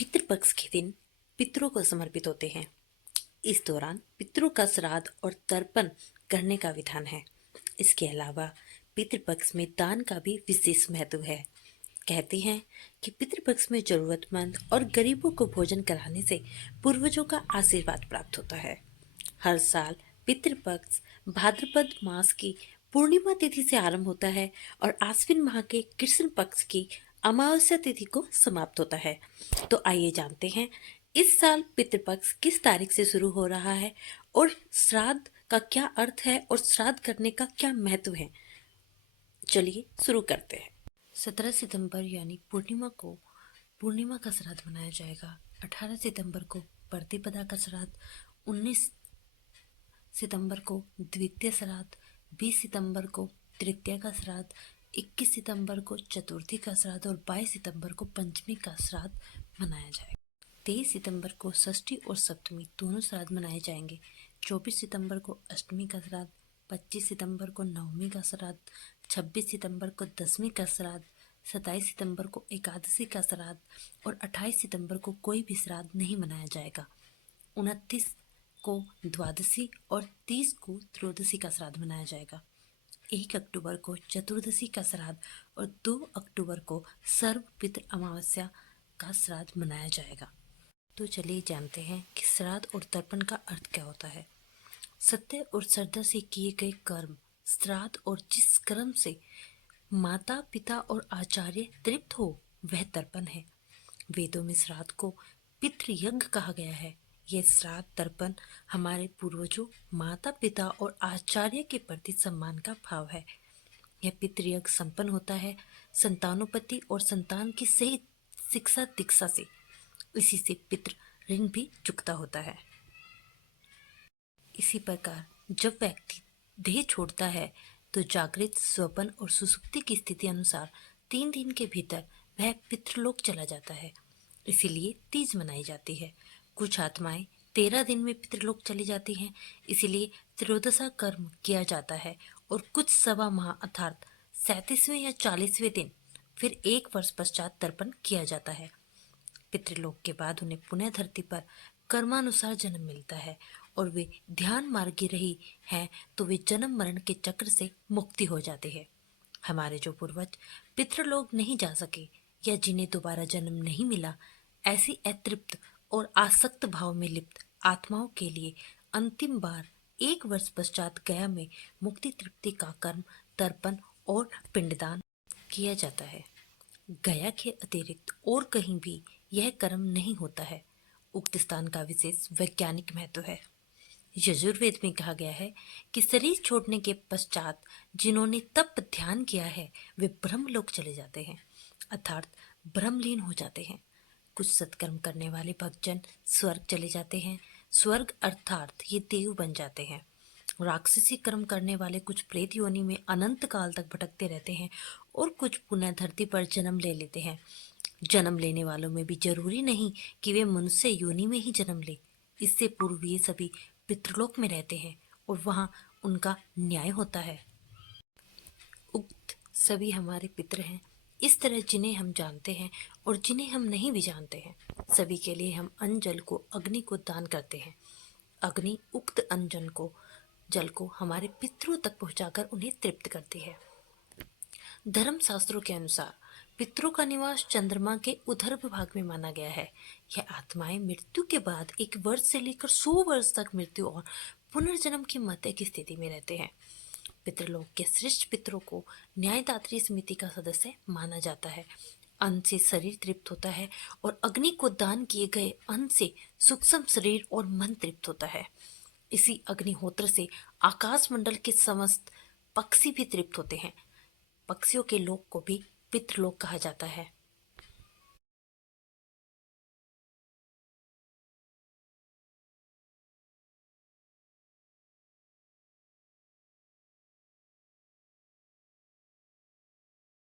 पितृपक्ष के दिन पितरों को समर्पित होते हैं। इस दौरान पितरों का श्राद्ध और तर्पण करने का विधान है। इसके अलावा पितृपक्ष में दान का भी विशेष महत्व है। कहते हैं कि पितृपक्ष में जरूरतमंद और गरीबों को भोजन कराने से पूर्वजों का आशीर्वाद प्राप्त होता है। हर साल पितृपक्ष भाद्रपद मास की पूर्णिमा तिथि से आरंभ होता है और आश्विन माह के कृष्ण पक्ष की अमावस्या तिथि को समाप्त होता है। तो आइए जानते हैं इस साल पितृपक्ष किस तारीख से शुरू हो रहा है और श्राद्ध का क्या अर्थ है और श्राद्ध करने का क्या महत्व है। चलिए शुरू करते हैं। 17 सितंबर यानी पूर्णिमा का श्राद्ध मनाया जाएगा। 18 सितंबर को प्रतिपदा का श्राद्ध, 19 सितंबर को द्वितीय श्राद्ध, 20 सितंबर को तृतीय का श्राद्ध, 21 सितंबर को चतुर्थी का श्राद्ध और 22 सितंबर को पंचमी का श्राद्ध मनाया जाएगा। 23 सितंबर को षष्ठी और सप्तमी दोनों श्राद्ध मनाए जाएंगे। 24 सितंबर को अष्टमी का श्राद्ध, 25 सितंबर को नवमी का श्राद्ध, 26 सितंबर को दसवीं का श्राद्ध, 27 सितंबर को एकादशी का श्राद्ध और 28 सितंबर को कोई भी श्राद्ध नहीं मनाया जाएगा। 29 को द्वादशी और 30 को त्रयोदशी का श्राद्ध मनाया जाएगा। 1 अक्टूबर को चतुर्दशी का श्राद्ध और 2 अक्टूबर को सर्व पितृ अमावस्या का श्राद्ध मनाया जाएगा। तो चलिए जानते हैं कि श्राद्ध और तर्पण का अर्थ क्या होता है। सत्य और श्रद्धा से किए गए कर्म श्राद्ध और जिस कर्म से माता पिता और आचार्य तृप्त हो वह तर्पण है। वेदों में श्राद्ध को पितृयज्ञ कहा गया है। यह श्राद्ध तर्पण हमारे पूर्वजों, माता पिता और आचार्य के प्रति सम्मान का भाव है। यह पितृयज्ञ संपन्न होता है संतानोपति और संतान की सही शिक्षा दीक्षा से। इसी से पितृ ऋण भी चुकता होता है। इसी प्रकार जब व्यक्ति देह छोड़ता है तो जागृत, स्वप्न और सुसुप्ति की स्थिति अनुसार 3 दिन के भीतर वह पितृलोक चला जाता है। इसीलिए तीज मनाई जाती है। कुछ आत्माएं 13 दिन में पितृलोक चली जाती हैं, इसीलिए त्रयोदशा कर्म किया जाता है और कुछ सवा माह अर्थात 37वें या 40वें दिन फिर 1 वर्ष पश्चात तर्पण किया जाता है। पितृलोक के बाद उन्हें पुनः धरती पर कर्मानुसार जन्म मिलता है और वे ध्यान मार्गी रही हैं तो वे जन्म मरण के चक्र से मुक्ति हो जाते हैं। हमारे जो पूर्वज पितृलोक नहीं जा सके या जिन्हें दोबारा जन्म नहीं मिला, ऐसी अतृप्त और आसक्त भाव में लिप्त आत्माओं के लिए अंतिम बार 1 वर्ष पश्चात गया में मुक्ति तृप्ति का कर्म तर्पण और पिंडदान किया जाता है। गया के अतिरिक्त और कहीं भी यह कर्म नहीं होता है। उक्त स्थान का विशेष वैज्ञानिक महत्व है। यजुर्वेद में कहा गया है कि शरीर छोड़ने के पश्चात जिन्होंने तप ध्यान किया है वे ब्रह्मलोक चले जाते हैं अर्थात ब्रह्मलीन हो जाते हैं। कुछ सत्कर्म करने वाले भक्तजन स्वर्ग चले जाते हैं। स्वर्ग अर्थात ये देव बन जाते हैं। राक्षसी कर्म करने वाले कुछ प्रेत योनि में अनंत काल तक भटकते रहते हैं और कुछ पुनः धरती पर जन्म ले लेते हैं। जन्म लेने वालों में भी जरूरी नहीं कि वे मनुष्य योनि में ही जन्म ले। इससे पूर्व ये सभी पितृलोक में रहते हैं और वहां उनका न्याय होता है। उक्त सभी हमारे पितृ हैं। इस तरह जिन्हें हम जानते हैं और जिन्हें हम नहीं भी जानते हैं, सभी के लिए हम अन्न जल को अग्नि को दान करते हैं। अग्नि उक्त अन्न जल को हमारे पितरों तक पहुंचाकर उन्हें तृप्त करती है। धर्म शास्त्रों के अनुसार पितरों का निवास चंद्रमा के उधर्भ भाग में माना गया है। यह आत्माएं मृत्यु के बाद 1 वर्ष से लेकर 100 वर्ष तक मृत्यु और पुनर्जन्म की मध्य की स्थिति में रहते हैं। पितृलोक के श्रेष्ठ पितरों को न्यायदात्री समिति का सदस्य माना जाता है। अन्न से शरीर तृप्त होता है और अग्नि को दान किए गए अन्न से सूक्ष्म शरीर और मन तृप्त होता है। इसी अग्निहोत्र से आकाश मंडल के समस्त पक्षी भी तृप्त होते हैं। पक्षियों के लोक को भी पितृलोक कहा जाता है।